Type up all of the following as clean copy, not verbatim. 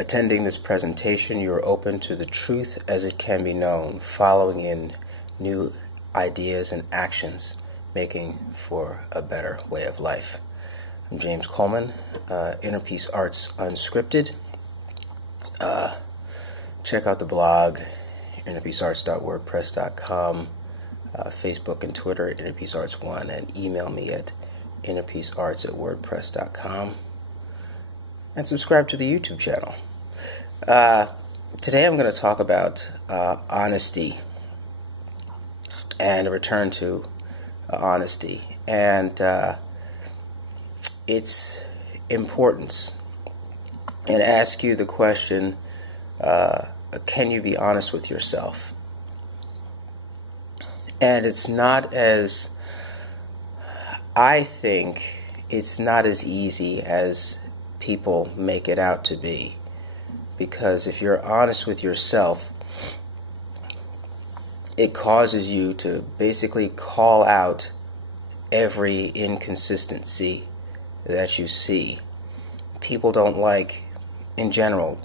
Attending this presentation, you are open to the truth as it can be known, following in new ideas and actions, making for a better way of life. I'm James Coleman, Inner Peace Arts Unscripted. Check out the blog, innerpeacearts.wordpress.com, Facebook and Twitter at innerpeacearts1, and email me at innerpeacearts@wordpress.com, and subscribe to the YouTube channel. Today I'm going to talk about honesty and a return to honesty and its importance, and ask you the question, can you be honest with yourself? And it's not as, I think it's not as easy as people make it out to be. Because if you're honest with yourself, it causes you to basically call out every inconsistency that you see. People don't like, in general,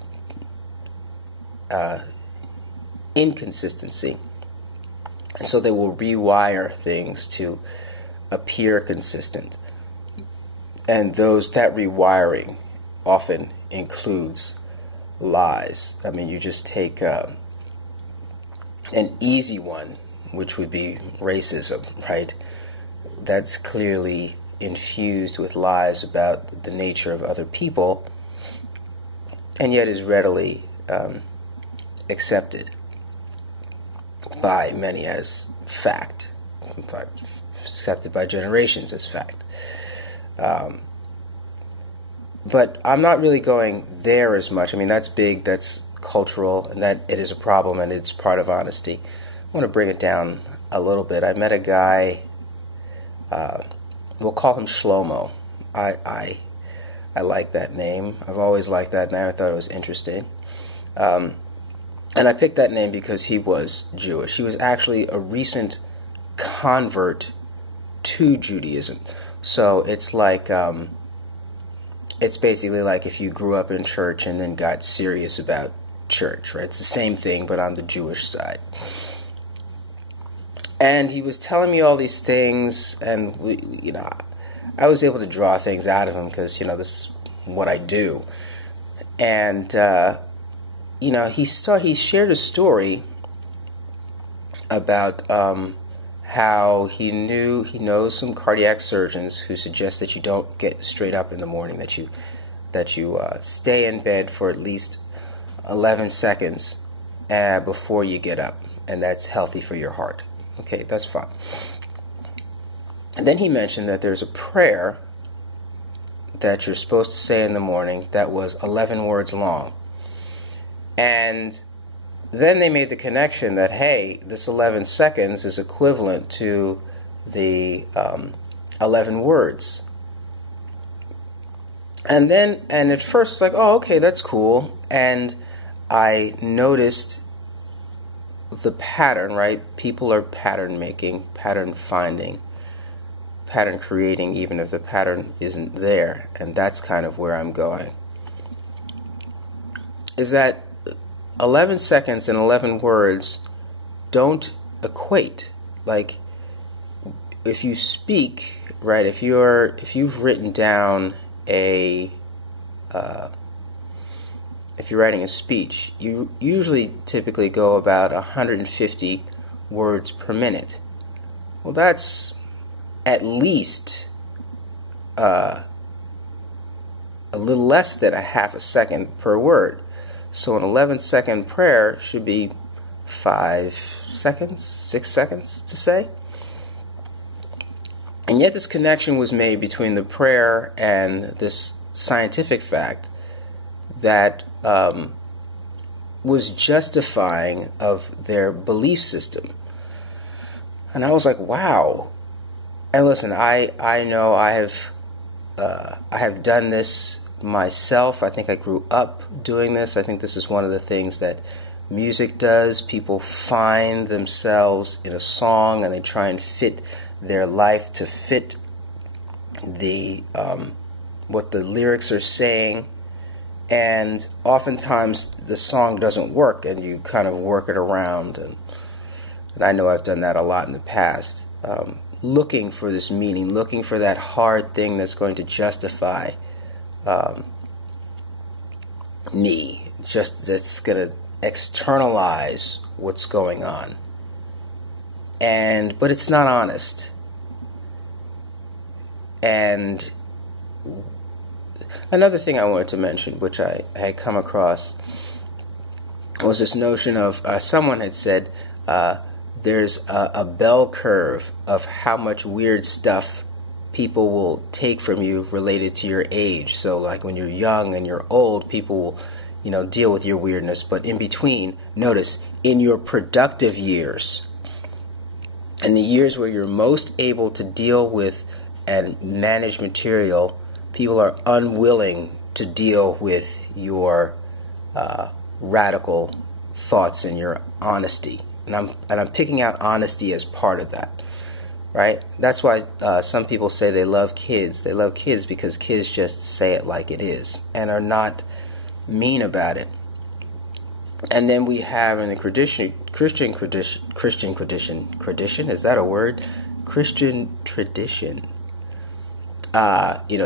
inconsistency. And so they will rewire things to appear consistent. And that rewiring often includes lies. I mean, you just take an easy one, which would be racism, right? That's clearly infused with lies about the nature of other people, and yet is readily accepted by many as fact, accepted by generations as fact. But I'm not really going there as much. I mean, that's big, that's cultural, and that it is a problem, and it's part of honesty. I want to bring it down a little bit. I met a guy, we'll call him Shlomo. I like that name. I've always liked that name. I thought it was interesting. And I picked that name because he was Jewish. He was actually a recent convert to Judaism. So it's like, it's basically like if you grew up in church and then got serious about church, right? It's the same thing, but on the Jewish side. And he was telling me all these things, and I was able to draw things out of him because, this is what I do. And he shared a story about how he knows some cardiac surgeons who suggest that you don't get straight up in the morning, that you stay in bed for at least 11 seconds before you get up, and that's healthy for your heart. Okay, that's fine. And then he mentioned that there's a prayer that you're supposed to say in the morning that was 11 words long. And then they made the connection that, hey, this 11 seconds is equivalent to the 11 words. And at first it's like, oh, okay, that's cool. And I noticed the pattern, right? People are pattern making, pattern finding, pattern creating, even if the pattern isn't there. And that's kind of where I'm going. Is that 11 seconds and 11 words don't equate. Like, if you speak, right, if you've written down if you're writing a speech, you usually typically go about 150 words per minute. Well, that's at least a little less than a half a second per word. So an 11-second prayer should be 5 seconds, 6 seconds to say. And yet this connection was made between the prayer and this scientific fact that was justifying of their belief system. And I was like, wow. And listen, I know I have done this myself. I think I grew up doing this. I think this is one of the things that music does. People find themselves in a song and they try and fit their life to fit the what the lyrics are saying, And oftentimes the song doesn't work, and you kind of work it around. And I know I've done that a lot in the past, looking for this meaning, looking for that hard thing that's going to justify me, just that's going to externalize what's going on. But it's not honest. And another thing I wanted to mention, which I had come across, was this notion of someone had said there's a bell curve of how much weird stuff people will take from you related to your age. So like when you're young and you're old, people will, deal with your weirdness. But in between, notice, in your productive years, and the years where you're most able to deal with and manage material, people are unwilling to deal with your radical thoughts and your honesty. And I'm picking out honesty as part of that, right? That's why some people say they love kids. They love kids because kids just say it like it is and are not mean about it. And then we have in the Christian tradition, is that a word? Christian tradition.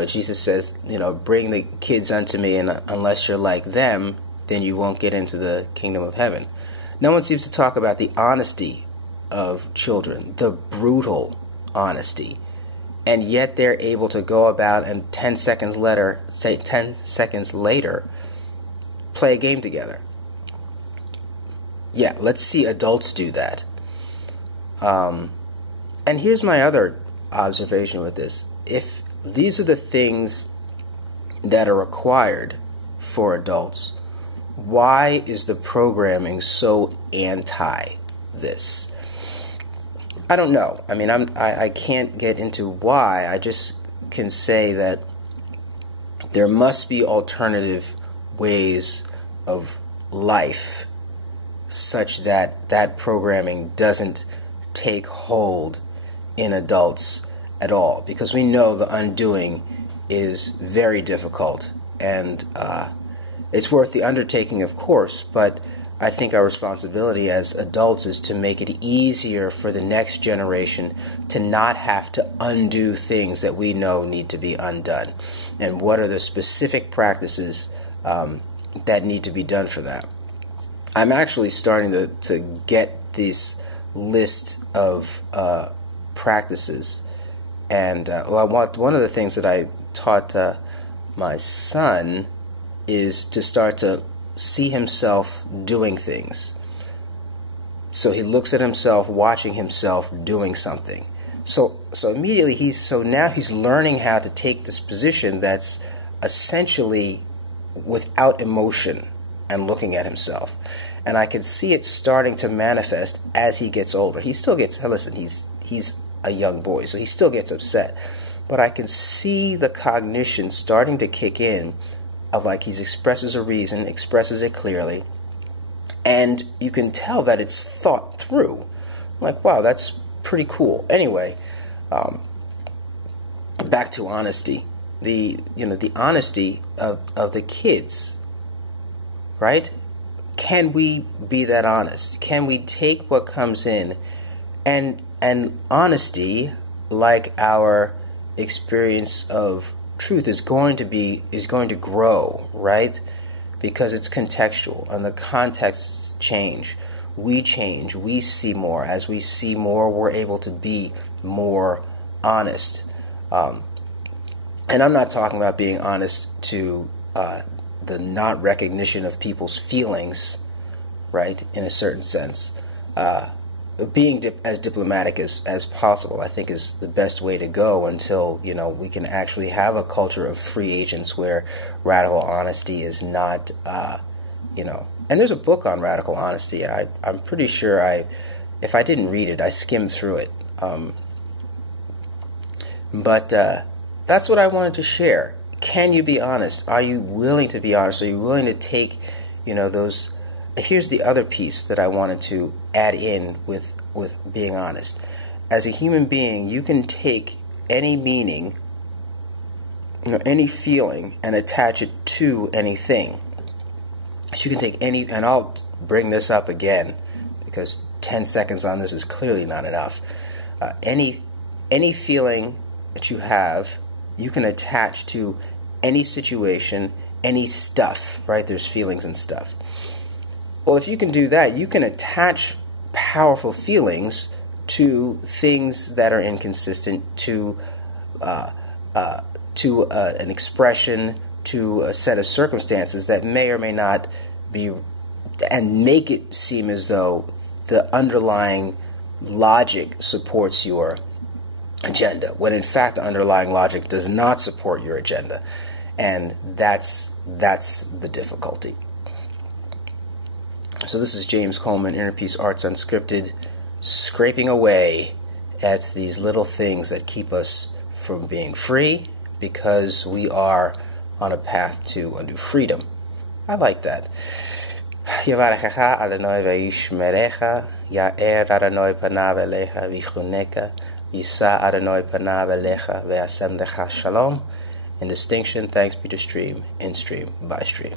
Jesus says, bring the kids unto me, and unless you're like them, then you won't get into the kingdom of heaven. No one seems to talk about the honesty of children, the brutal honesty. And yet they're able to go about and 10 seconds later, play a game together. Yeah, let's see adults do that. And here's my other observation with this. If these are the things that are required for adults, why is the programming so anti this? I don't know. I mean, I can't get into why. I just can say that there must be alternative ways of life such that that programming doesn't take hold in adults at all, because we know the undoing is very difficult, and it's worth the undertaking, of course, but I think our responsibility as adults is to make it easier for the next generation to not have to undo things that we know need to be undone. And what are the specific practices that need to be done for that? I'm actually starting to get this list of practices. And one of the things that I taught my son is to start to see himself doing things. So he looks at himself, watching himself doing something. So immediately now he's learning how to take this position that's essentially without emotion and looking at himself. And I can see it starting to manifest as he gets older. He still gets, listen, he's a young boy, so he still gets upset. But I can see the cognition starting to kick in of like he expresses a reason, expresses it clearly, and you can tell that it's thought through. I'm like, wow, that's pretty cool. Anyway, back to honesty. The honesty of the kids, right? Can we be that honest? Can we take what comes in and honesty, like our experience of truth, is going to grow, right? Because it's contextual and the contexts change. We change. We see more. As we see more, we're able to be more honest. And I'm not talking about being honest to the not recognition of people's feelings, right? In a certain sense. Being as diplomatic as possible, I think, is the best way to go until we can actually have a culture of free agents where radical honesty is not, And there's a book on radical honesty. I'm pretty sure if I didn't read it, I skimmed through it. But that's what I wanted to share. Can you be honest? Are you willing to be honest? Are you willing to take, those? Here's the other piece that I wanted to add in with being honest. As a human being, you can take any meaning any feeling and attach it to anything. So you can take any, and I'll bring this up again because 10 seconds on this is clearly not enough. Any feeling that you have, you can attach to any situation, any stuff, right? There's feelings and stuff. Well, if you can do that, you can attach powerful feelings to things that are inconsistent, to an expression, to a set of circumstances that may or may not be, and make it seem as though the underlying logic supports your agenda, when in fact the underlying logic does not support your agenda. And that's the difficulty. So this is James Coleman, Inner Peace Arts Unscripted, scraping away at these little things that keep us from being free, because we are on a path to a new freedom. I like that. Yavarechecha Adonai v'yishmerecha, Ya'er Adonai panav elecha v'chuneka, Yisa Adonai panav elecha v'yasem lecha shalom. In distinction, thanks be to stream, in stream, by stream.